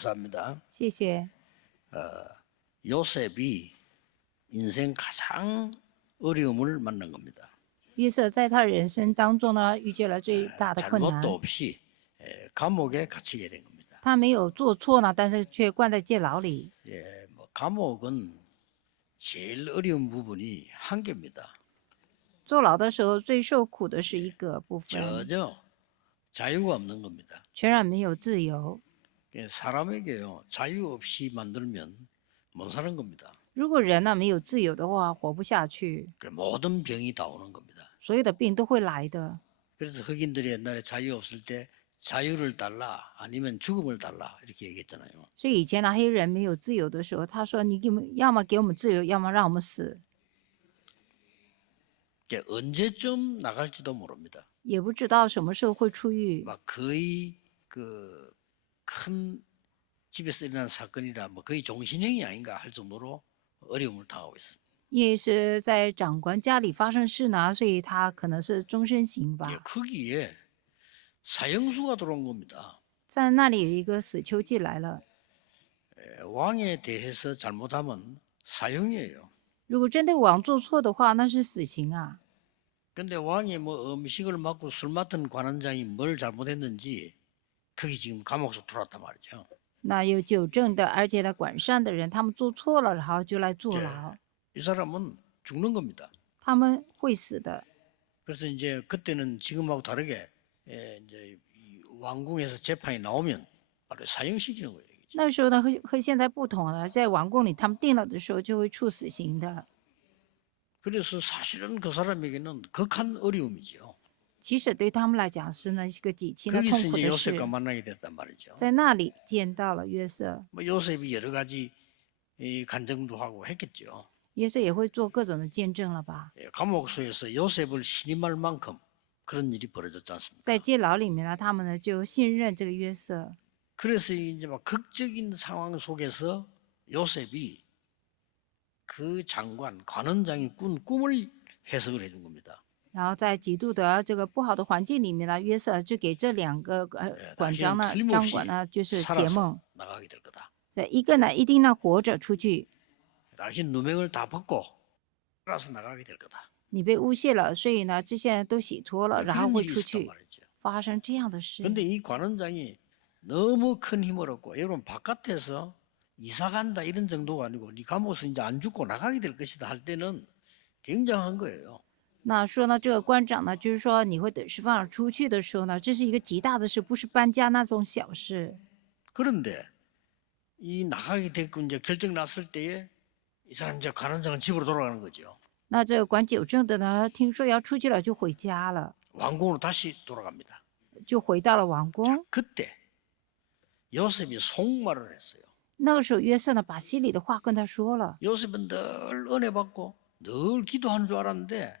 감사합니다. 谢谢。 요셉이 인생 가장 어려움을 만난 겁니다. 约瑟在他人生当中呢，遇见了最大的困 잘못도 难。 없이 감옥에 갇히게 된 겁니다. 他没有做错呢，但是却关在监牢里。 감옥은 제일 어려운 부분이 한 개입니다. 坐牢的时候最受苦的是一个部分， 전혀 자유가 없는 겁니다. 全然没有自由。 사람에게요 자유 없이 만들면 못 사는 겁니다. 如果人呢没有自由的话，活不下去， 모든 병이 다 오는 겁니다. 所有的病都会来的。 그래서 흑인들이 옛날에 자유 없을 때 자유를 달라 아니면 죽음을 달라 이렇게 얘기했잖아요. 所以以前呢，黑人没有自由的时候，他说：“你给我们，要么给我们自由，要么让我们死。 언제쯤 나갈지도 모릅니다. ”也不知道什么时候会出狱。 막 거의 그 큰 집에서 일어난 사건이라 뭐 거의 종신형이 아닌가 할 정도로 어려움을 당하고 있습니다. 因为是在长官家里发生事呢，所以他可能是终身刑吧。 거기에 사형수가 들어온 겁니다. 在那里有一个死囚进来了， 왕에 대해서 잘못하면 사형이에요. 如果针对王做错的话，那是死刑啊。 근데 왕이 뭐 음식을 맡고 술 맡은 관원장이 뭘 잘못했는지 그게 지금 감옥에서 들어왔단 말이죠. 那有酒政的，而且呢，管膳的人他们做错了，然后就来坐牢， 이 사람은 죽는 겁니다. 他们会死的。 그래서 이제 그때는 지금하고 다르게 이제 이 왕궁에서 재판이 나오면 바로 사형시키는 거예요. 那时候呢和现在不同了，在王宫里他们定了的时候就会处死刑的。 그래서 사실은 그 사람에게는 극한 어려움이죠. 其实对他们来讲是呢一个极其的 거기서 痛苦 이제 的事。 요셉과 만나게 됐단 말이죠. 在那里见到了约瑟， 뭐 요셉이 여러 가지 이 간증도 하고 했겠죠. 约瑟也会做各种的见证了吧？ 감옥소에서 요셉을 신임할 만큼 그런 일이 벌어졌지 않습니까? 在监牢里面呢，他们呢就信任这个约瑟。 그래서 이제 막 극적인 상황 속에서 요셉이 그 장관 관원장이 꾼 꿈을 해석을 해준 겁니다. 然后在极度的这个不好的环境里面呢，约瑟就给这两个管章呢、掌管呢，就是解梦。 나가게 될 거다. 对，一个呢一定呢活着出去， 당신 누명을 다 벗고 살아서 나가게 될 거다. 你被诬陷了，所以呢这些人都洗脱了，然后 그런 会 일이 出 있었단 去， 말이죠. 发生这样的事。 그런데 이 관원장이 너무 큰 힘을 얻고 여러분 바깥에서 이사 간다 이런 정도가 아니고 네 감옥에서 이제 안 죽고 나가게 될 것이다 할 때는 굉장한 거예요. 那说呢，这个官长呢，就是说你会得释放出去的时候呢，这是一个极大的事，不是搬家那种小事。 그런데 이 나가게 됐고 이제 결정 났을 때에 이 사람 이제 관원장은 집으로 돌아가는 거죠. 那这个管酒政的呢，听说要出去了，就回家了， 왕궁으로 다시 돌아갑니다. 就回到了王宫。 그때 요셉이 속말을 했어요. 那个时候，约瑟呢把心里的话跟他说了。 요셉은 늘 은혜 받고 늘 기도하는 줄 알았는데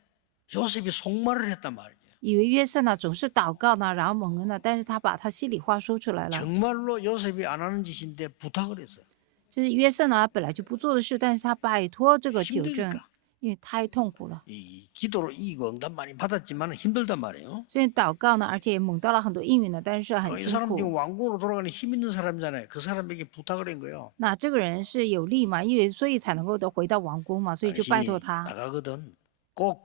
요셉이 속말을 했단 말이죠. 以为约瑟呢总是祷告呢，然后蒙恩呢，但是他把他心里话说出来了。 정말로 요셉이 안 하는 짓인데 부탁을 했어요. 这是约瑟呢本来就不做的事，但是他拜托这个酒政， 힘드니까 因为太痛苦了。 이 기도로 이거 응답 많이 받았지만 힘들단 말이에요. 所以祷告呢，而且也蒙到了很多应允呢，但是很 이 辛 사람 苦。 지금 왕궁으로 돌아가는 힘 있는 사람이잖아요. 그 사람에게 부탁을 한 거예요. 那这个人是有力嘛，因为所以才能够的回到王宫嘛，所以就拜托 당신이 他。 나가거든 꼭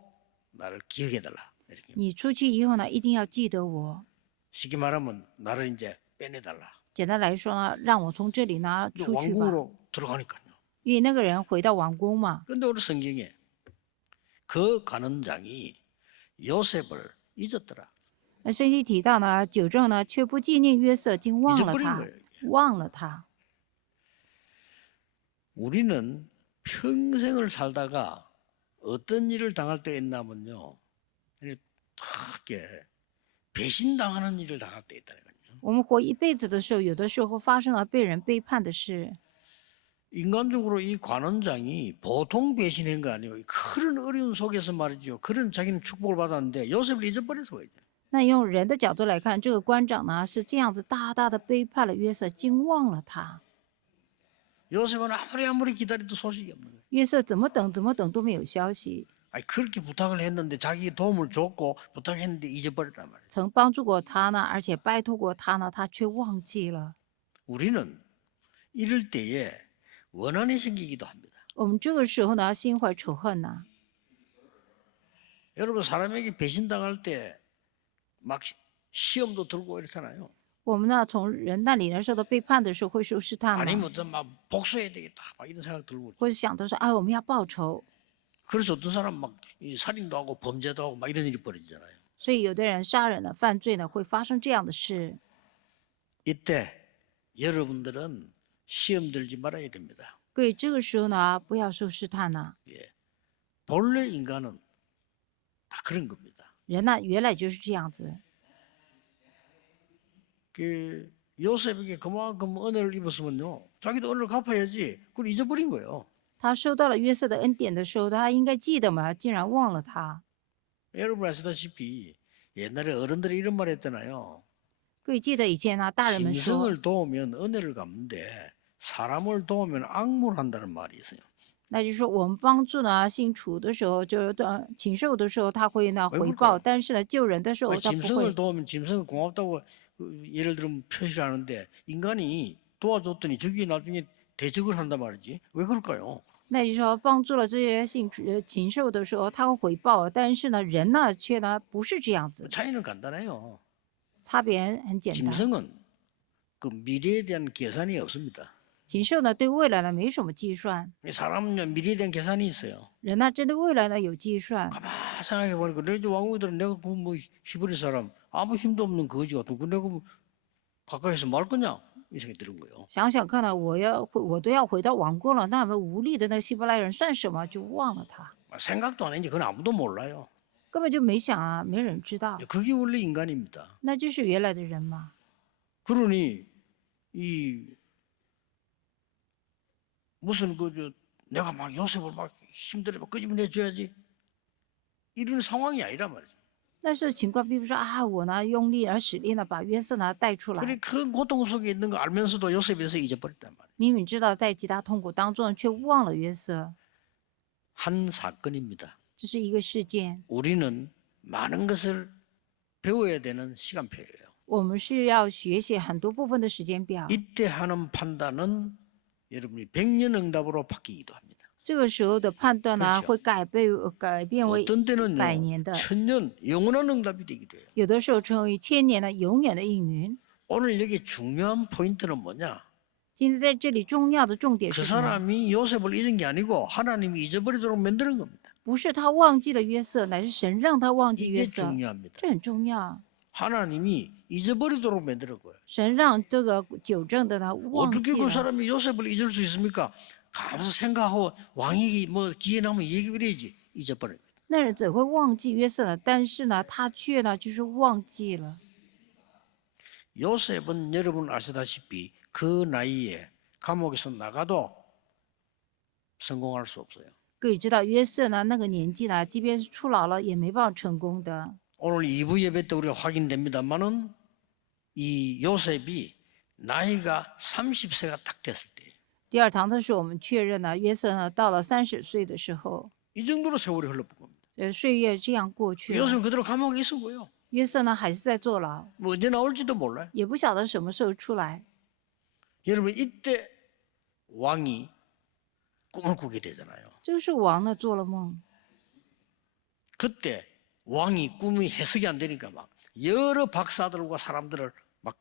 나를 기억해달라. 이렇게 你出去以后呢，一定要记得我。 쉽게 말하면 나를 이제 빼내달라. 简单来说呢，让我从这里呢出去吧， 왕궁으로 들어가니까요. 因为那个人回到王宫嘛。 그런데 우리 성경에 그 관원장이 요셉을 잊었더라. 那圣经提到呢，酒政呢却不纪念约瑟，竟忘了 잊어버린 他， 거예요. 忘了他。 우리는 평생을 살다가 어떤 일을 당할 때 있냐면요, 이렇게 배신당하는 일을 당할 때 있다는 거예요. 我们活一辈子的时候，有的时候发生了被人背叛的事。 인간적으로 이 관원장이 보통 배신한 거 아니에요. 그런 어려운 속에서 말이죠. 그런 자기는 축복을 받았는데 요셉을 잊어버려서 그래요. 那用人的角度来看，这个官长呢是这样子大大的背叛了约瑟，竟忘了他。 요셉은 아무리 기다려도 소식이 없는 거예요. 约瑟怎么等怎么等都没有消息。 아니, 그렇게 부탁을 했는데 자기 도움을 줬고 부탁했는데 잊어버렸단 말이에요. 曾帮助过他呢，而且拜托过他呢，他却忘记了。 우리는 이럴 때에 원한이 생기기도 합니다. 我们这个时候呢，心怀仇恨呐、 여러분 사람에게 배신당할 때 막 시험도 들고 이렇잖아요. 我们呢，从人那里呢受到背叛的时候，会受试探吗？ 아니면 막 복수해야 되겠다 막 이런 생각 들고. 或者想到说，哎，我们要报仇， 그래서 어떤 사람 막 살인도 하고 범죄도 하고 막 이런 일이 벌어지잖아요. 所以有的人杀人了、犯罪呢，会发生这样的事。 이때 여러분들은 시험 들지 말아야 됩니다. 各位，这个时候呢，不要受试探呐、 예. 본래 인간은 다 그런 겁니다. 人呢，原来就是这样子。 그 요셉에게 그만큼 은혜를 입었으면요, 자기도 은혜를 갚아야지. 그걸 잊어버린 거예요. 他收到了约瑟的恩典的时候，他应该记得嘛，竟然忘了他。 여러분 아시다시피 옛날에 어른들이 이런 말 했잖아요. 各位记得以前呢，大人们说， 짐승을 도우면 은혜를 갚는데 사람을 도우면 악무를 한다는 말이 있어요. 那就是说我们帮助呢信主的时候，就是禽兽的时候，他会呢 왜 回 그럴까요 报，但是呢救人的时候 왜 他不 짐승을 会。 도우면 짐승이 고맙다고 예를 들면 표시를 하는데 인간이 도와줬더니 저기 나중에 대적을 한단 말이지. 왜 그럴까요? 那就是说帮助了这些禽兽的时候，他会回报，但是呢人呢却呢不是这样子， 차이는 간단해요. 差别很简单。 짐승은 그 미래에 대한 계산이 없습니다. 禽兽呢对未来呢没什么计算， 사람은요 미래에 대한 계산이 있어요. 人呢针对未来呢有计算。 가만 생각해 보니까 내가 왕후들은 내가 그 뭐 히브리 사람 아무 힘도 없는 거지 같고 내가 뭐 가까이서 말 거냐 이 생각이 드는 거예요. 想想看呢，我都要回到王国了，那么无力的那希伯来人算什么？就忘了他， 생각도 안 했는지 그건 아무도 몰라요. 根本就没想啊，没人知道， 그게 원래 인간입니다. 那就是原来的人嘛。 그러니 이 무슨 그저 내가 막 요셉을 막 힘들어 막 끄집어내 줘야지 이런 상황이 아니란 말이죠. 但是情况并不是说啊，我呢用力而使力呢把约瑟呢带出 그래 来， 그 고통 속에 있는 거 알면서도 요셉에서 잊어버렸단 말이에요. 明明知道在极大痛苦当中却忘了约瑟， 한 사건입니다. 这是一个事件。 우리는 많은 것을 배워야 되는 시간표예요. 我们是要学习很多部分的时间表， 이때 하는 판단은 여러분이 100년 응답으로 바뀌기도 합니다. 这个时候的判断呢 그렇죠 会改变为 어떤 百 때는요 年的， 천년 영원한 응답이 되기도 해요. 有的时候成为千年的永远的应允。 오늘 여기 중요한 포인트는 뭐냐? 今天在这里重要的重点 그 是什么？ 사람이 요셉을 잊은 게 아니고 하나님이 잊어버리도록 만드는 겁니다. 不是他忘记了约瑟，乃是神让他忘记约 이게 瑟， 중요합니다. 这很重要。 하나님이 잊어버리도록 만드는 거예요. 神让这个纠正的他忘 어떻게 记 그 了。 사람이 요셉을 잊을 수 있습니까? 가면서 생각하고 왕이 뭐 기회 나면 얘기를 해야지 잊어버려요. 那人怎会忘记约瑟呢？但是呢，他却呢就是忘记了。 요셉은 여러분 아시다시피 그 나이에 감옥에서 나가도 성공할 수 없어요. 各位知道约瑟呢那个年纪呢，即便是出牢了，也没办法成功的。 오늘 2부 예배 때 우리가 확인됩니다만은 이 요셉이 나이가 30세가 딱 됐을 때, 第二堂的时候，我们确认了约瑟呢到了30岁的时候， 이 정도로 세월이 흘러본 겁니다. 岁月这样过去了。 요셉은 그대로 감옥에 있었고요. 约瑟呢还是在坐牢， 뭐 언제 나올지도 몰라요. 也不晓得什么时候出来。 여러분 이때 왕이 꿈을 꾸게 되잖아요. 这个是王呢做了梦， 그때 왕이 꿈이 해석이 안 되니까 막 여러 박사들과 사람들을 막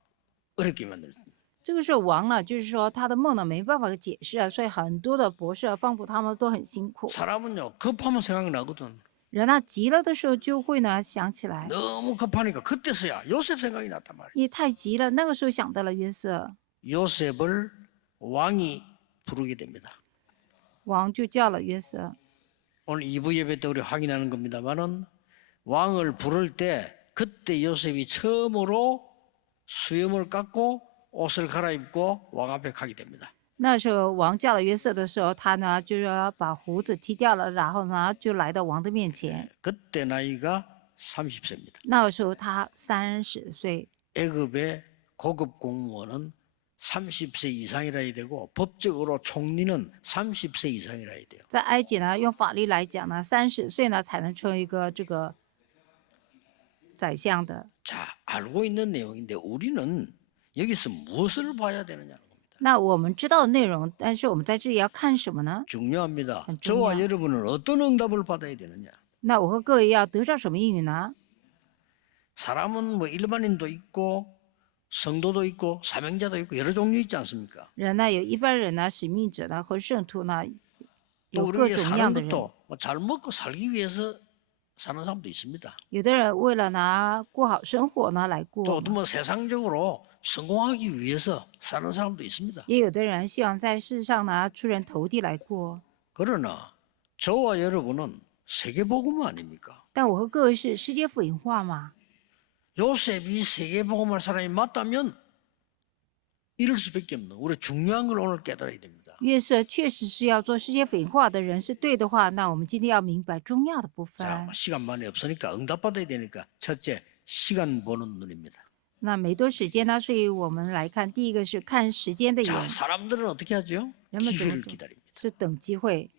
어렵게 만들었어요. 这个时候王呢就是说他的梦呢没办法解释啊，所以很多的博士啊、方普他们都很辛苦。 사람은요 급하면 생각나거든. 人呢急了的时候就会呢想起来， 너무 급하니까 그때서야 요셉 생각이 났단 말이에요. 也太急了，那个时候想到了约瑟， 요셉을 왕이 부르게 됩니다. 王就叫了约瑟。 오늘 2부 예배 때 우리 확인하는 겁니다만은 왕을 부를 때 그때 요셉이 처음으로 수염을 깎고 옷을 갈아입고 왕 앞에 가게 됩니다. 那时候王叫了约瑟的时候，他呢就要把胡子剃掉了，然后呢就来到王的面前。 그때 나이가 30세입니다. 那个时候他30岁， 애굽의 고급 공무원은 30세 이상이라 해야 되고 법적으로 총리는 30세 이상이라 해야 돼요. 在埃及呢用法律来讲呢，30岁呢才能成为一个这个宰相的。 자, 알고 있는 내용인데 우리는 여기서 무엇을 봐야 되느냐는 겁니다. 那我们知道的内容，但是我们在这里要看什么呢？ 중요합니다. 很重 저와 要。 여러분은 어떤 응답을 받아야 되느냐? 那我和各位要得到什么应允呢？ 사람은 뭐 일반인도 있고 성도도 있고 사명자도 있고 여러 종류 있지 않습니까? 人呢，有一般人呢，使命者呢和圣徒呢， 또 有各 우리에게 种 사는 样的人。 것도 뭐잘 먹고 살기 위해서 사는 사람도 있습니다. 有的人为了呢过好生活呢来 또 过 어떤 嘛， 뭐 세상적으로 성공하기 위해서 사는 사람도 있습니다. 也有的人希望在世上呢出人头地来过。 그러나 저와 여러분은 세계복음 아닙니까? 但我和各位是世界福音化嘛， 요셉이 세계복음할 사람이 맞다면 이럴 수밖에 없는 우리 중요한 걸 오늘 깨달아야 됩니다. 约瑟确实是要做世界福音化的人是对的话，那我们今天要明白重要的部分。 자, 시간 많이 없으니까 응답받아야 되니까 첫째 시간 보는 눈입니다. 那没多时间呢，所以我们来看，第一个是看时间的 자, 眼， 사람들은 어떻게 하죠? 人们怎么 기회를 做？ 기다립니다. 是等机会，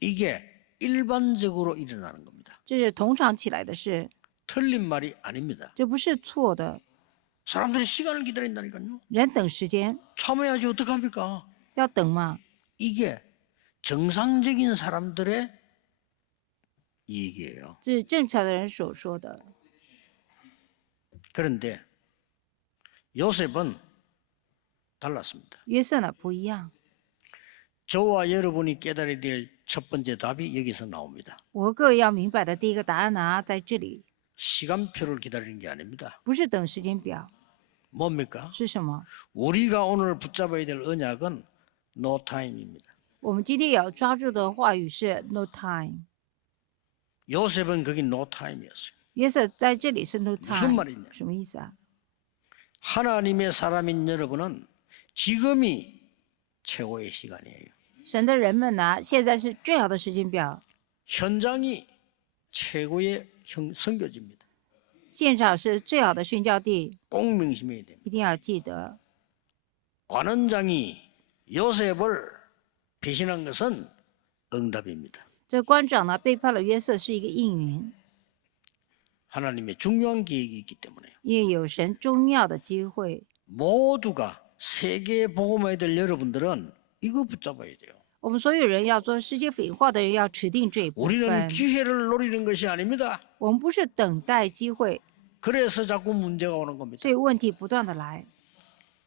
이게 일반적으로 일어나는 겁니다. 这是通常起来的事， 틀린 말이 아닙니다. 这不是错的。 사람들이 시간을 기다린다니까요. 人等时间 참아야지 어떡합니까? 要等嘛， 이게 정상적인 사람들의 얘기예요. 这是正常的人所说的。 그런데 요셉은 달랐습니다. 约瑟呢不一样， 저와 여러분이 깨달아야 될 첫 번째 답이 여기서 나옵니다. 我和各位要明白的第一个答案呢在这里， 시간표를 기다리는 게 아닙니다. 不是等时间表， 뭡니까? 是什么？ 우리가 오늘 붙잡아야 될 언약은 no time입니다. 我们今天也要抓住的话语是 no time。 요셉은 거기 no time이었어요. 约瑟在这里是 no 무슨 time， 말이냐? 什么意思啊？ 하나님의 사람인 여러분은 지금이 최고의 시간이에요. 神的人们呢，现在是最好的时间表， 현장이 최고의 선교지입니다. 现场是最好的宣教地， 꼭 명심해야 됩니다. 一定要记得。 관원장이 요셉을 배신한 것은 응답입니다. 这官长呢背叛了约瑟是一个应允， 하나님의 중요한 계획이 있기 때문에요. 因为有神重要的机会。 모두가 세계 복음화에 될 여러분들은 이거 붙잡아야 돼요. 我们所有人要做世界福音化的人要持定这一部 우리는 分。 기회를 노리는 것이 아닙니다. 我们不是等待机会， 그래서 자꾸 문제가 오는 겁니다. 所以问题不断的来。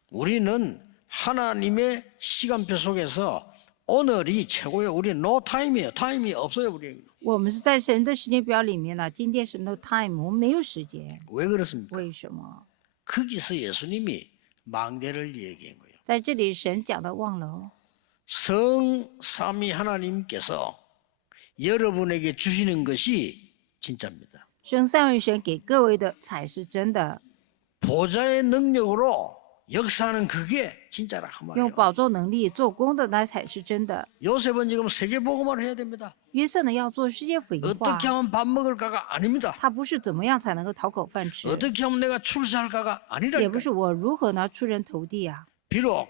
우리는 하나님의 시간표 속에서 오늘이 최고예요. 우리는 no time이에요. 타임이 없어요, 우리에게. 我们是在神的时间表里面呢，今天是 no time， 我们没有时间。 왜 그렇습니까? 为什么？ 거기서 예수님이 망대를 얘기한 거예요. 在这里神讲的望楼， 성삼위 하나님께서 여러분에게 주시는 것이 진짜입니다. 圣三位神给各位的才是真的， 보좌의 능력으로 역사하는 그게 진짜라 한 用 말이에요. 宝座能力做工的那才是真的。 요셉은 지금 세계복음을 해야 됩니다. 约瑟呢要做世界福音化， 어떻게 하면 밥 먹을까가 아닙니다. 他不是怎么样才能够讨口饭吃， 어떻게 하면 내가 출세할까가 也 아니라니까. 不是我如何呢出人头地啊。 비록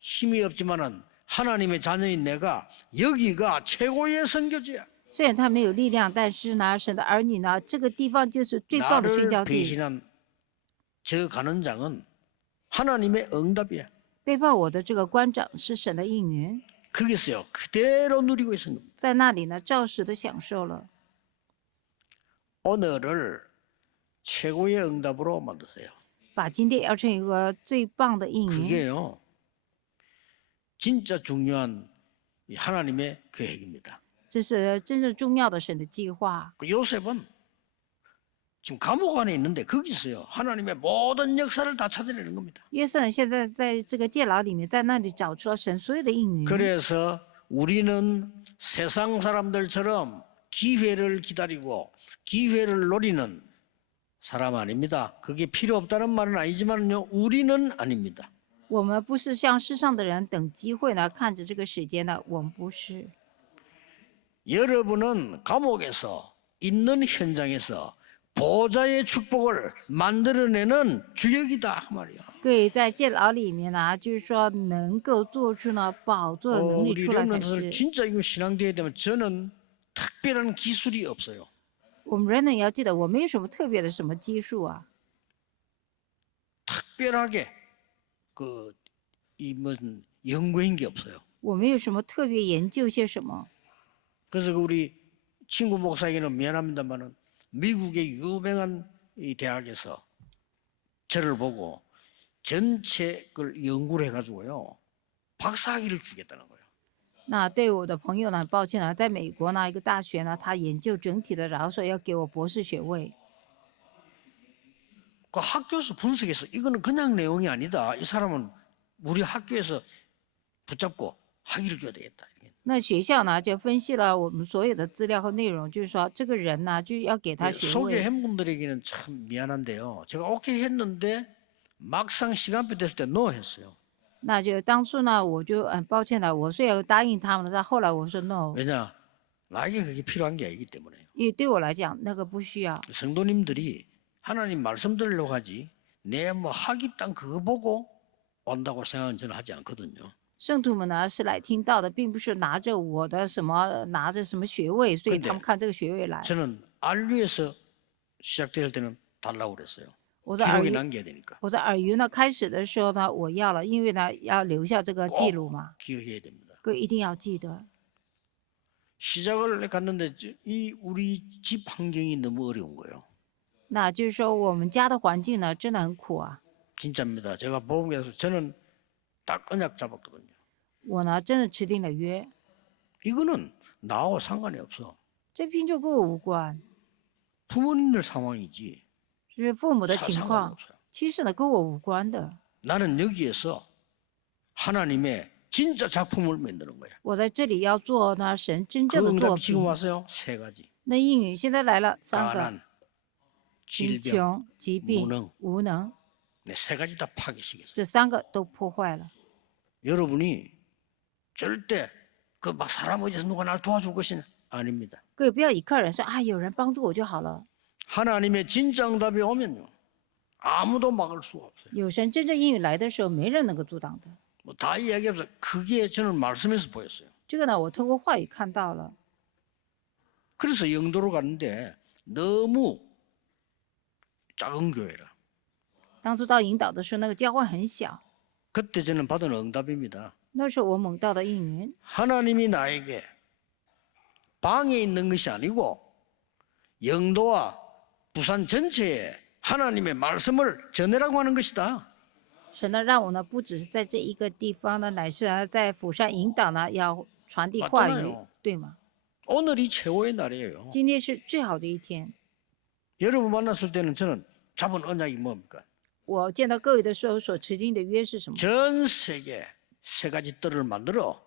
힘이 없지만은 하나님의 자녀인 내가 여기가 최고의 선교지야. 虽然他没有力量，但是呢，神的儿女呢，这个地方就是最棒的宣 나를 教地。 배신한 저 가는 장은 하나님의 응답이야. 背叛我的这个官长是神的应允， 거기서요 그대로 누리고 있는 겁니다. 在那里呢，照实的享受了。 오늘을 최고의 응답으로 만드세요. 把今天要成一个最棒的应允， 그게요 진짜 중요한 이 하나님의 계획입니다. 这是真正重要的神的计划。 그 요셉은 지금 감옥 안에 있는데 거기서요 하나님의 모든 역사를 다 찾아내는 겁니다. 约瑟现在在这个监牢里面，在那里找出了神所有的应允。 그래서 우리는 세상 사람들처럼 기회를 기다리고 기회를 노리는 사람 아닙니다. 그게 필요 없다는 말은 아니지만요 우리는 아닙니다. 我们不是像世上的人等机会呢，看着这个时间呢，我们不是。 여러분은 감옥에서 있는 현장에서 보좌의 축복을 만들어내는 주역이다 그 말이야. 各位在监牢里面呢，就是说能够做出呢宝座的能力 우리 出来才 렘넌트들 是。 진짜 이거 신앙대회 되면 저는 특별한 기술이 없어요. 我们人呢也要记得，我没有什么特别的什么技术啊， 특별하게 그 이 무슨 연구한 게 없어요. 我没有什么特别研究些什么。 그래서 우리 친구 목사에게는 미안합니다만은 미국의 유명한 이 대학에서 저를 보고 전체 걸 연구를 해가지고요 박사학위를 주겠다는 거예요. 那对我的朋友呢，很抱歉呢，在美国呢一个大学呢，他研究整体的，然后说要给我博士学位。 그 학교에서 분석해서 이거는 그냥 내용이 아니다. 이 사람은 우리 학교에서 붙잡고 학위를 줘야 되겠다. 那学校呢就分析了我们所有的资料和内容，就是说这个人呢就要给他学位。 소개한 분들에게는 참 미안한데요. 제가 오케이 했는데 막상 시간표 됐을 때 NO 했어요. 那就当初呢，我就很抱歉了，我虽然答应他们了，但后来我说 no， 왜냐? 나에게 그게 필요한 게 아니기 때문에요. 因为对我来讲那个不需要。 성도님들이 하나님 말씀 들으려고 하지 내 뭐 학위 땅 그거 보고 온다고 생각은 저는 하지 않거든요. 圣徒们呢是来听到的，并不是拿着我的什么拿着什么学位，所以他们看这个学位来。 저는 알류에서 시작될 때는 달라고 그랬어요. 我在耳 기록에 语， 남겨야 되니까 我在耳语呢开始的时候呢，我要了，因为呢要留下这个记录嘛， 기억해야 됩니다. 各位一定要记得。 시작을 갔는데 이 우리 집 환경이 너무 어려운 거예요. 那就是说我们家的环境呢真的很苦啊， 진짜입니다. 제가 보험에서 저는 딱 언약 잡았거든요. 我呢真的持定了约， 이거는 나하고 상관이 없어. 这批就跟我无关， 부모님들 상황이지 是父母的情 상관이 况， 없어요. 其实呢跟我无关的。 나는 여기에서 하나님의 진짜 작품을 만드는 거야. 我在这里要做呢神真 그 正的作 응답이 지금 品。 왔어요. 세 가지. 那应允现在来了3个： 가난, 贫 질병, 穷、疾病 무능 、无能， 네, 세 가지 다 파괴시켰어요. 这3个都破坏了。 여러분이 절대 그 막 사람 어디서 누가 날 도와줄 것이 아닙니다. 各位不要依靠人说啊，有人帮助我就好了。 하나님의 진짜 응답이 오면요 아무도 막을 수가 없어요. 有神真正应允来的时候，没人能够阻挡的。 뭐 다 이야기해서 그게 저는 말씀에서 보였어요. 这个呢，我通过话语看到了。 그래서 영도로 가는데 너무 작은 교회라. 当初到引导的时候，那个教会很小， 그때 저는 받은 응답입니다. 那时候我蒙到的应允， 하나님이 나에게 방에 있는 것이 아니고 영도와 부산 전체에 하나님의 말씀을 전해라고 하는 것이다. 神呢让我呢不只是在这一个地方呢，乃是呢在釜山引导呢要传递话语 맞잖아요 ，对吗？ 오늘이 최고의 날이에요. 今天是最好的一天。 여러분 만났을 때는 저는 잡은 언약이 뭡니까? 我见到各位的时候所持定的约是什么？ 전 세계 세 가지 뜰을 만들어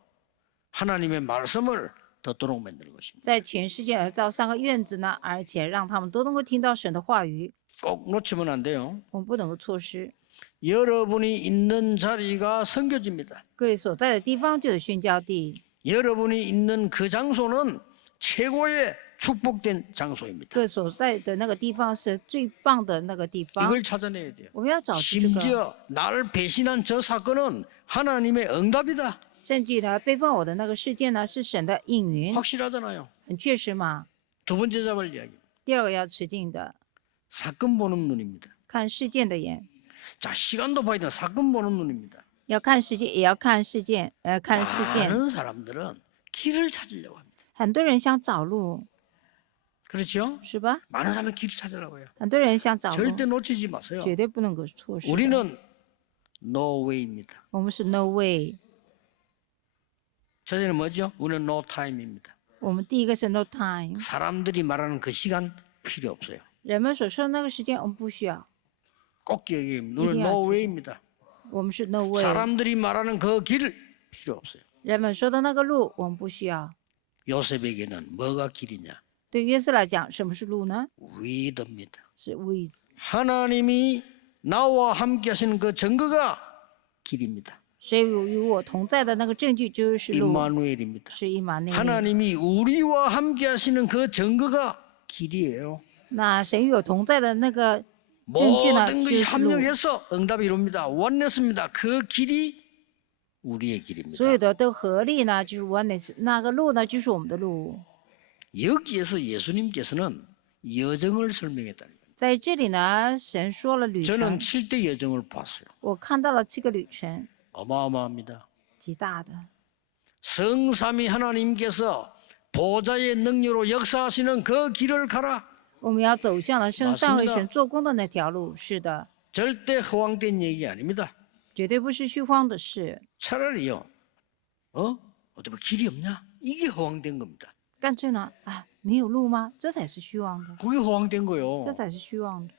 하나님의 말씀을 듣도록 만드는 것입니다. 在全世界而造3个院子呢，而且让他们都能够听到神的话语， 꼭 놓치면 안 돼요. 我们不能够错失。 여러분이 있는 자리가 선교지입니다. 各位所在的地方就是宣教地， 여러분이 있는 그 장소는 최고의 축복된 장소입니다. 各位所在的那个地方是最棒的那个地方。 이걸 찾아내야 돼요. 我们要找出这个， 심지어 나를 배신한 저 사건은 하나님의 응답이다. 甚至呢背叛我的那个事件呢是神的应允， 확실하잖아요. 很确实嘛。 두 번째 잡을 이야기. 第二个要持定的， 사건 보는 눈입니다. 看事件的眼， 자, 시간도 봐야 돼. 사건 보는 눈입니다. 要看事件，也要看事件，看事件。 많은 사람들은 길을 찾으려고 합니다. 很多人想找路， 그렇죠? 是吧？ 많은 사람이 길을 찾으려고 해요. 很多人想找路， 절대 놓치지 마세요. 绝对不能够错失的。 우리는 no way입니다. 我们是 no way， 저희는 뭐죠? 우리는 no time입니다. 我们第一个是 no time， 사람들이 말하는 그 시간 필요 없어요. 人们所说的那个时间我们不需要， 꼭 기억해요. 우리는 이래야지. no way입니다. 我们是 no way， 사람들이 말하는 그 길 필요 없어요. 人们说的那个路我们不需要。 요셉에게는 뭐가 길이냐? 对约瑟来讲，什么是路呢？ 위드입니다. 是 with， 하나님이 나와 함께 하시는 그 증거가 길입니다. 所以与我同在的那个证据就是路， 임마누엘입니다. 是以马内利。 하나님이 우리와 함께 하시는 그 증거가 길이에요. 那神与我同在的那个证据呢， 모든 就 것이 是路。 합력해서 응답이 이룹니다. 원냈습니다. 그 길이 우리의 길입니다. 所有的都合力呢，就是 oneness， 那个路呢，就是我们的路。 여기에서 예수님께서는 여정을 설명했다는 거예요. 在这里呢，神说了旅程， 저는 7대 여정을 봤어요. 我看到了7个旅程。 어마어마합니다. 极大的。 성삼위 하나님께서 보좌의 능력으로 역사하시는 그 길을 가라. 我们要走向了圣三位 맞습니다 神做工的那条路，是的， 절대 허황된 얘기 아닙니다. 绝对不是虚荒的事。 차라리요, 어디 뭐 길이 없냐? 이게 허황된 겁니다. 干脆呢，啊，没有路吗？这才是虚妄的， 그게 허황된 거요. 这才是虚妄的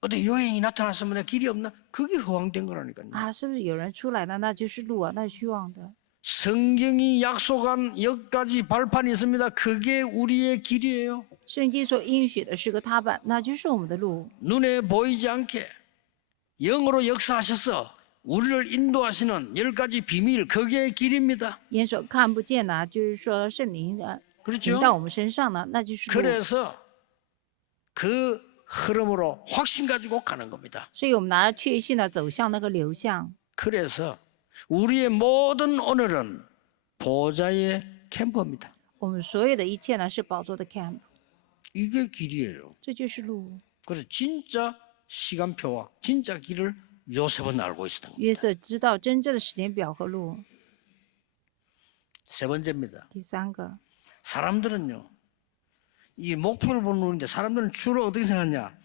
어디 여행이 나타났으면 내가 길이 없나? 그게 허황된 거라니까요. 啊！是不是有人出来了，那就是路啊？那是虚妄的。 성경이 약속한 10가지 발판이 있습니다. 그게 우리의 길이에요. 圣经所应许的是个踏板，那就是我们的路。 눈에 보이지 않게 영으로 역사하셔서 우리를 인도하시는 10가지 비밀, 그게 길입니다. 眼所看不见的，就是说圣灵的 그렇죠? 临到我们身上呢，那就是路。 그래서 그 흐름으로 확신 가지고 가는 겁니다. 所以我们拿着确信的走向那个流向。 그래서 우리의 모든 오늘은 보좌의 캠프입니다. 我们所有的一切呢，是宝座的 camp， 이게 길이에요. 这就是路。 그래서 진짜 시간표와 진짜 길을 요셉은 알고 있었던 겁니다. 约瑟知道真正的时间表和路。 세 번째입니다. 第三个， 사람들은요, 이 목표를 보는 눈인데 사람들은 주로 어떻게 생각하냐?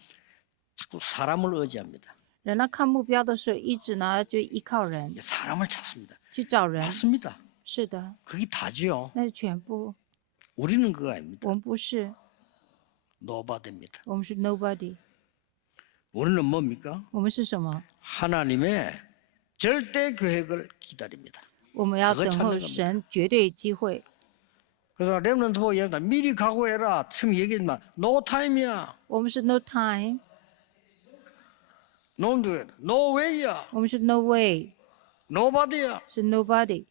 자꾸 사람을 의지합니다. 人呢看目标的时候，一直呢就依靠人 이게 사람을 찾습니다. 去找人。 맞습니다. 是的， 그게 다지요. 那是全部。 우리는 그거 아닙니다. 我们不是， 노바드입니다. 我们是 nobody。 우리는 뭡니까? 我们是什么？ 하나님의 절대 계획을 기다립니다. 我们要 그걸 等 찾는 候 겁니다. 神绝对机会。 그래서 렘넌트 보고 얘기합니다. 미리 각오해라. 지금 얘기하지만 no time이야. 我们是 no time， no way야. 我们是 no way， nobody야. 是 nobody。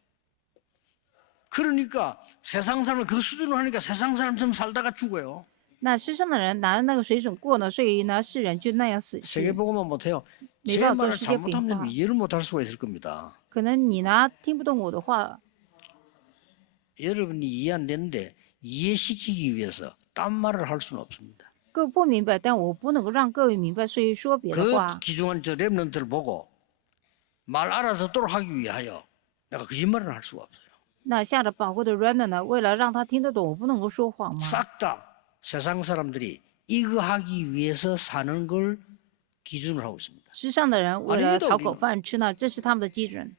그러니까 세상 사람을 그 수준으로 하니까 세상 사람처럼 살다가 죽어요. 那世上的人拿着那个水准过呢，所以呢世人就那样死去。 세계보고만 못해요. 제 내가 말을 어떤 시대 잘못하면 분과. 이해를 못할 수가 있을 겁니다. 可能你呢听不懂我的话， 여러분이 이해 안 되는데 이해시키기 위해서 딴 말을 할 수는 없습니다. 各位不明白，但我不能够让各位明白，所以说别的 그 话。 기중한 저 렘넌트를 보고 말 알아듣도록 하기 위하여 내가 거짓말을 할 수가 없어요. 那下着宝贵的 runner 呢，为了让他听得懂，我不能够说谎吗？ 싹 다 세상 사람들이 이거 하기 위해서 사는 걸 기준으로 하고 있습니다. 世上的人为了 아닙니다 讨口 우리는 饭吃呢，这是他们的基准。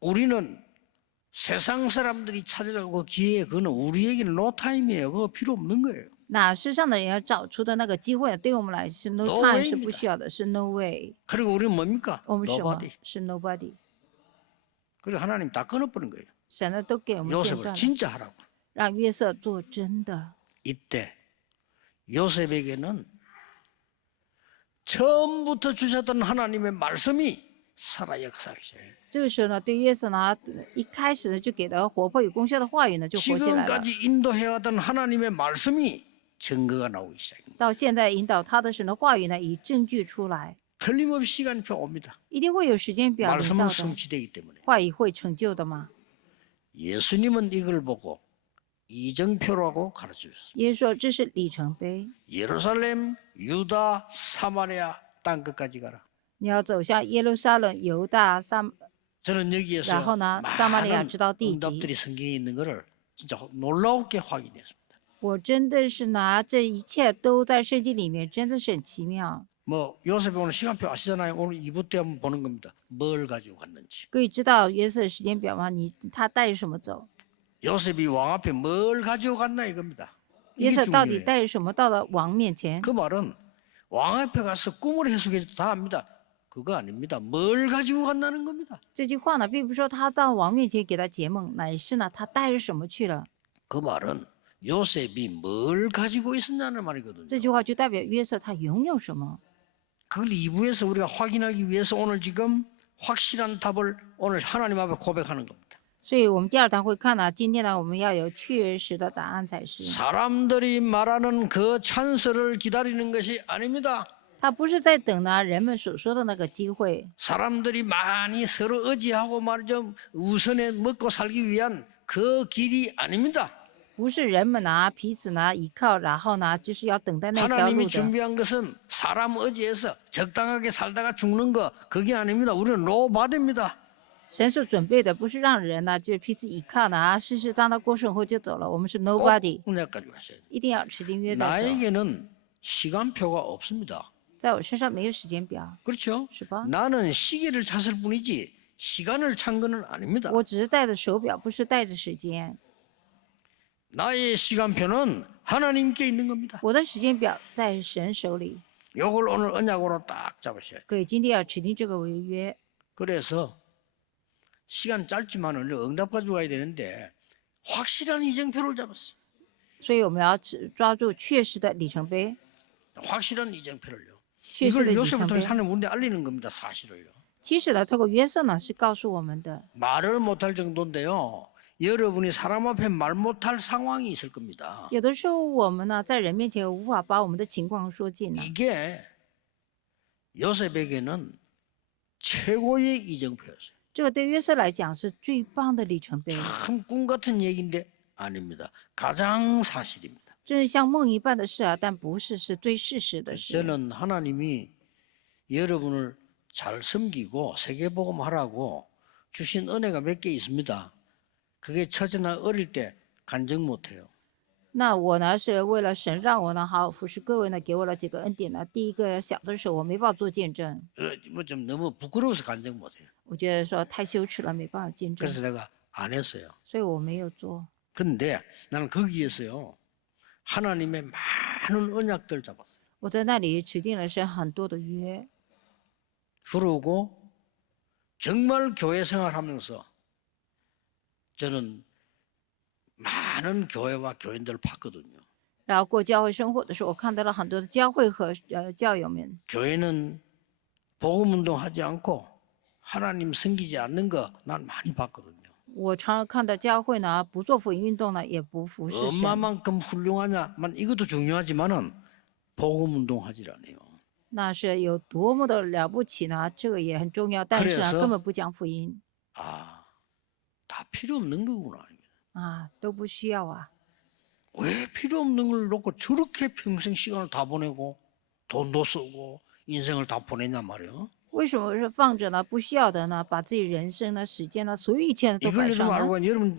우리는 세상 사람들이 찾으려고 기회 그거는 우리에게는 노 타임이에요. 그거 필요 없는 거예요. 那世上的人要找出的那个机会，对我们来是 no No time way 是不需要的，是 no way。 그리고 우리는 뭡니까? 我们是什么 nobody. 是 nobody。 그리고 하나님 다 끊어버린 거예요. 神呢都给我们间 요셉을 断了， 진짜 하라고. 让约瑟做真的。 이때 요셉에게는 처음부터 주셨던 하나님의 말씀이 살아 역사하기 시작해요. 这个时候呢，对约瑟呢，一开始呢就给的活泼有功效的话语呢，就活起来了。 지금까지 인도해왔던 하나님의 말씀이 증거가 나오기 시작합니다. 到现在引导他的神的话语呢，以证据出来， 틀림없이 시간표 옵니다. 一定会有时间表临到 말씀은 的， 성취되기 때문에. 话语会成就的嘛。 예수님은 이걸 보고 이정표라고 가르쳐주셨습니다. 耶稣说这是里程碑， 예루살렘, 유다, 사마리아 땅 끝까지 가라. 你要走向耶路撒冷、犹大、저는 여기에서 然后呢，撒玛利亚 많은 直到地 응답들이 极。 성경에 있는 것을 진짜 놀라웠게 확인했습니다. 我真的是拿这一切都在圣经里面，真的是很奇妙。 뭐 요셉이 오늘 시간표 아시잖아요. 오늘 2부 때 한번 보는 겁니다. 뭘 가지고 갔는지. 可以知道约瑟的时间表吗？他带着什么走？ 요셉이 왕 앞에 뭘 가지고 갔나 이겁니다. 约 이게 瑟到底 중요해요. 带着什么到了王面前？ 그 말은 왕 앞에 가서 꿈을 해석해도 다 압니다. 그거 아닙니다. 뭘 가지고 간다는 겁니다. 这句话呢，并不是说他到王面前给他解梦，乃是呢，他带着什么去了？ 그 말은 요셉이 뭘 가지고 있었냐는 말이거든요. 这句话就代表约瑟他拥有什么。 그걸 2부에서 우리가 확인하기 위해서 오늘 지금 확실한 답을 오늘 하나님 앞에 고백하는 겁니다. 所以我们第二堂会看呢，今天呢，我们要有确实的答案才是。 사람들이 말하는 그 찬스를 기다리는 것이 아닙니다. 他不是在等呢人们所说的那个机会， 사람들이 많이 서로 의지하고 말이죠. 우선에 먹고 살기 위한 그 길이 아닙니다. 不是人们呢彼此呢依靠，然后呢就是要等待那条 하나님이 路的。 준비한 것은 사람 의지해서 적당하게 살다가 죽는 거 그게 아닙니다. 우리는 노바드입니다. 神所准备的不是让人呢就彼此依靠呢，事事当他过生活就走了。我们是 꼭 nobody， 은혜 가지고 가셔야 돼요. 一定要持定约再走。 나에게는 시간표가 없습니다. 在我身上没有时间表， 그렇죠? 是吧？ 나는 시계를 찼을 뿐이지 시간을 찬 거는 아닙니다. 我只是带着手表，不是带着时间。 나의 시간표는 하나님께 있는 겁니다. 我的时间表在神手里。 이걸 오늘 언약으로 딱 잡으셔야 돼요. 各位今天要持定这个违约。 그래서 시간 짧지만은 응답 가지고 가야 되는데 확실한 이정표를 잡았어요. 所以我们要抓住确实的里程碑， 확실한 이정표를요. 确实的 이걸 里 요셉을 程 통해서 碑。 하나님 우리한테 알리는 겁니다. 사실을요. 其实呢，透过约瑟呢是告诉我们的， 말을 못할 정도인데요. 여러분이 사람 앞에 말 못할 상황이 있을 겁니다. 有的时候我们呢在人面前无法把我们的情况说尽呢。 이게 요셉에게는 최고의 이정표였어요. 这个对约瑟来讲是最棒的里程碑， 참 꿈 같은 얘기인데 아닙니다. 가장 사실입니다. 这是像梦一般的事啊，但不是是最事实的事。 저는 하나님이 여러분을 잘 섬기고 세계복음하라고 주신 은혜가 몇 개 있습니다. 그게 첫째는 어릴 때 간증 못해요. 那我呢是为了神让我呢好好服侍各位呢，给我了几个恩典呢。第一个，小的时候我没办法做见证， 뭐 좀 너무 부끄러워서 간증 못해요. 我觉得说太羞耻了，没办法见证， 그래서 내가 안 했어요. 所以我没有做。 근데 나는 거기에서요 하나님의 많은 언약들 잡았어요. 我在那里指定了神很多的约， 그러고 정말 교회 생활하면서 저는 많은 교회와 교인들을 봤거든요. 然后过教会生活的时候，我看到了很多的教会和教友们。 교회는 복음 운동하지 않고 하나님 섬기지 않는 거 난 많이 봤거든요. 我常常看到教会呢不做福音运动呢，也不服侍神。 얼마만큼 훌륭하냐만 이것도 중요하지만은 복음 운동하지 않아요. 那是有多么的了不起呢？这个也很重要，但是呢 그래서 根本不讲福音 아, 다 필요 없는 거구나. 啊，都不需要啊。 왜 필요 없는 걸 놓고 저렇게 평생 시간을 다 보내고 돈도 쓰고 인생을 다 보내냐 말이에요. 为什么是放着呢？不需要的呢？把自己人生呢、时间呢，所有一切都 이걸 摆 여러분 上呢？ 알고 여러분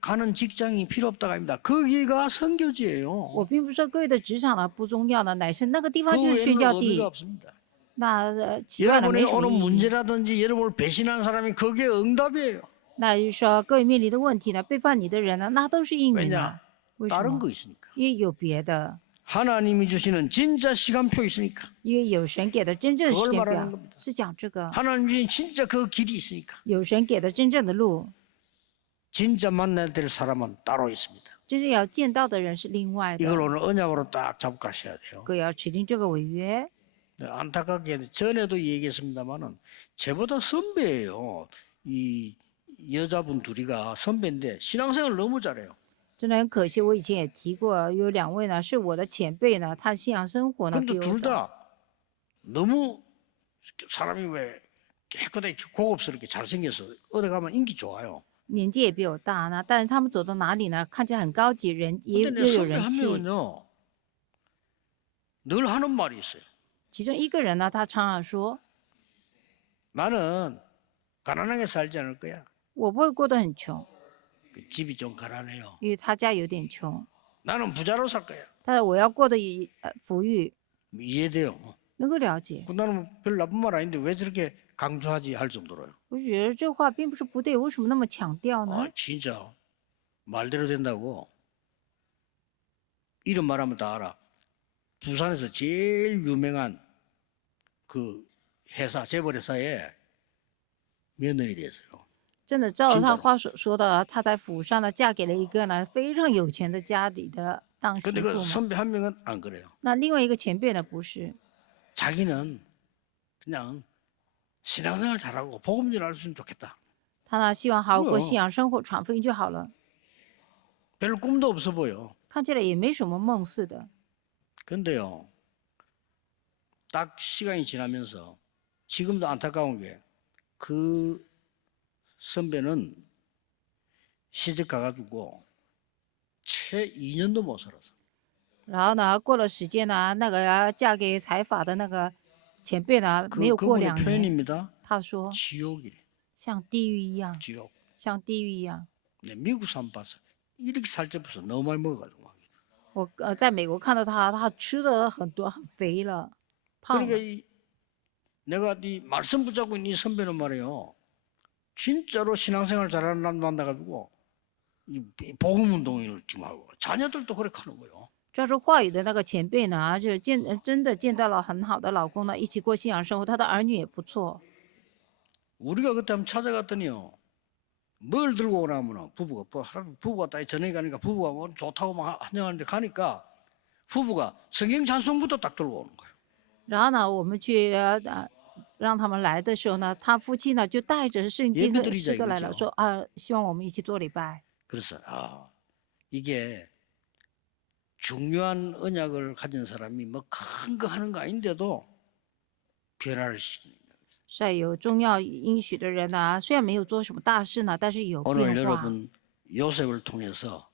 가는 직장이 필요 없다가 아닙니다. 거기가 선교지예요. 我并不是说各位的职场呢不重要呢，乃是那个地 그 方就是宣 외에는 教 의미가 地。 없습니다. 那其外呢 여러분이 没什么 오는 意义。 문제라든지 여러분을 배신한 사람이 거기에 응답이에요. 那就是说各位面临的问题呢，背叛你的人呢，那都是应允 왜냐 的。为什 다른 么？ 거 있으니까. 因为有别的， 하나님이 주시는 진짜 시간표 있으니까. 因为有神给的真正的时 그걸 间 말하는 表 겁니다 是讲这个， 하나님 주신 진짜 그 길이 있으니까. 有神给的真正的路， 진짜 만나야 될 사람은 따로 있습니다. 真正要见到的人是另外的。 이걸 오늘 언약으로 딱 잡고 가셔야 돼요. 各位要持定这个违约。 네, 안타깝게 전에도 얘기했습니다만은 저보다 선배예요. 이 여자분 둘이가 선배인데 신앙생활 너무 잘해요. 真的很可惜，我以前也提过，有两位呢是我的前辈呢，他信仰生活呢 근데 比我 둘 早。 다 너무 사람이 왜 깨끗하게 고급스럽게 잘생겨서 어디 가면 인기 좋아요. 年纪也比我大呢，但是他们走到哪里呢，看起来很高级，人也 근데 又 내 有 선배 人 한 气。 명은요 늘 하는 말이 있어요. 其中一个人呢，他常常说 나는 가난하게 살지 않을 거야. 我不会过得很穷， 그 집이 좀 가난해요. 因为他家有点穷， 나는 부자로 살 거야. 但是我要过得富裕， 이해돼요. 能够了解。 그 나는 별 나쁜 말 아닌데 왜 저렇게 강조하지 할 정도로요. 我觉得这话并不是不对，为什么那么强调呢？ 아, 진짜 말대로 된다고. 이름 말하면 다 알아. 부산에서 제일 유명한 그 회사 재벌회사에 며느리 됐어요. 真的照着他 진짜로 话所说的，她在府上呢嫁给了一个呢非常有钱的家里的当媳 근데 妇 그 嘛。 선배 한 명은 안 그래요. 那另外一个前辈呢不是， 자기는 그냥 신앙생활 잘하고 복음 좀 알 수 있으면 좋겠다. 他呢希望好好过 뭐야 信仰生活，传福音就好了， 별 꿈도 없어 보여. 看起来也没什么梦似的。 근데요, 딱 시간이 지나면서 지금도 안타까운 게 그 선배는 시집 가가지고 채 2년도 못 살았어. 然后呢，过了时间呢，那个嫁给财阀的那个前辈呢，没有过 그분의 2年， 표현입니다. 他说 지옥이래. 像地狱一样， 지옥. 像地狱一样。 네, 미국 사람 봤어. 이렇게 살쪄서 너무 많이 먹어가지고. 我在美国看到他，他吃的很多，很肥了，胖 그러니까 了。 내가 이 말씀 붙잡고 있는 이 선배는 말이에요. 진짜로 신앙생활 잘하는 남 만나가지고 이 복음 운동을 지금 하고 자녀들도 그렇게 하는 거예요. 抓住话语的那个前辈呢，就真的见到了很好的老公呢，一起过信仰生活，他的儿女也不错。 우리가 그때 한번 찾아갔더니요. 뭘 들고 오냐면 부부가 딱 저녁에 가니까 부부가 뭐 좋다고 막 환영하는데 가니까 부부가 성경 찬송부터 딱 들고 오는 거예요. 然后呢，我们去让他们来的时候呢，他夫妻呢就带着圣经和诗歌来了，说希望我们一起做礼拜。 그래서 이게 중요한 언약을 가진 사람이 뭐 큰 거 하는 거 아닌데도 변화를 시키는 거예요. 是有重要应许的人呢，虽然没有做什么大事呢，但是有 오늘 变化。 여러분 요셉을 통해서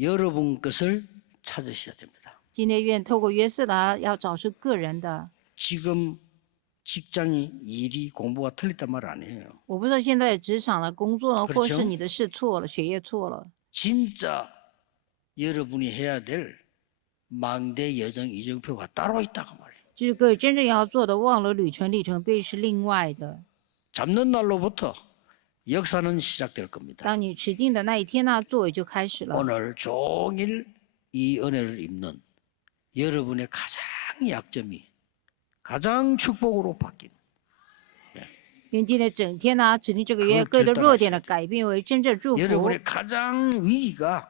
여러분 것을 찾으셔야 됩니다. 今天愿透过约瑟呢，要找出个人的。 지금 직장이 일이 공부가 틀렸단 말 아니에요. 我不知道现在职场的工作呢， 그렇죠 或是你的事错了，学业错了。 진짜 여러분이 해야 될 망대 여정 이정표가 따로 있다고 말이에요. 就是各位真正要做的，忘了旅程里程碑是另外的。 잡는 날로부터 역사는 시작될 겁니다. 当你持定的那一天呢，作为就开始了。 오늘 종일 이 은혜를 입는 여러분의 가장 약점이 가장 축복으로 바뀐 愿今天整天呢，指定这个月 그걸 各位的弱 결단하셔야 点呢，改变为真正祝福。 여러분의 가장 위기가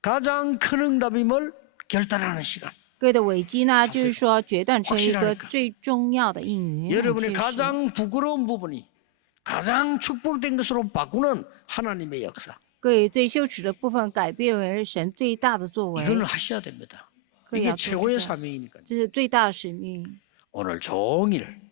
가장 큰 응답임을 결단하는 시간. 各位的危机呢，就是说决断成一个 확실하니까 最重要的应允。 여러분의 确实 가장 부끄러운 부분이 가장 축복된 것으로 바꾸는 하나님의 역사. 各位最羞耻的部分改变为神最大的作为， 이거는 하셔야 됩니다. 그래야 이게 또 최고의 그거. 사명이니까요. 这是最大的使命。 오늘 종일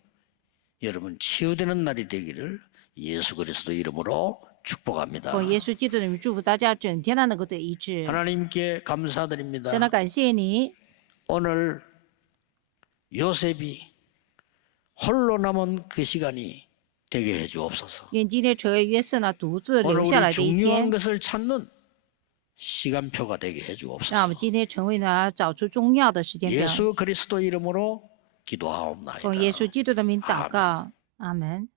여러분 치유되는 날이 되기를 예수 그리스도 이름으로 축복합니다. 奉耶稣基督的名祝福大家，整天呢能够得医治。 하나님께 감사드립니다. 神呢，感谢你。 오늘 요셉이 홀로 남은 그 시간이 되게 해주옵소서. 愿今天成为约瑟呢独自 오늘 留下来 우리 的一 중요한 天， 것을 찾는 시간표가 되게 让我 해주옵소서. 们今天成为呢找出重要的时间表。 예수 그리스도 이름으로 기도하옵나이다. 奉耶稣基督的名祷告，阿门。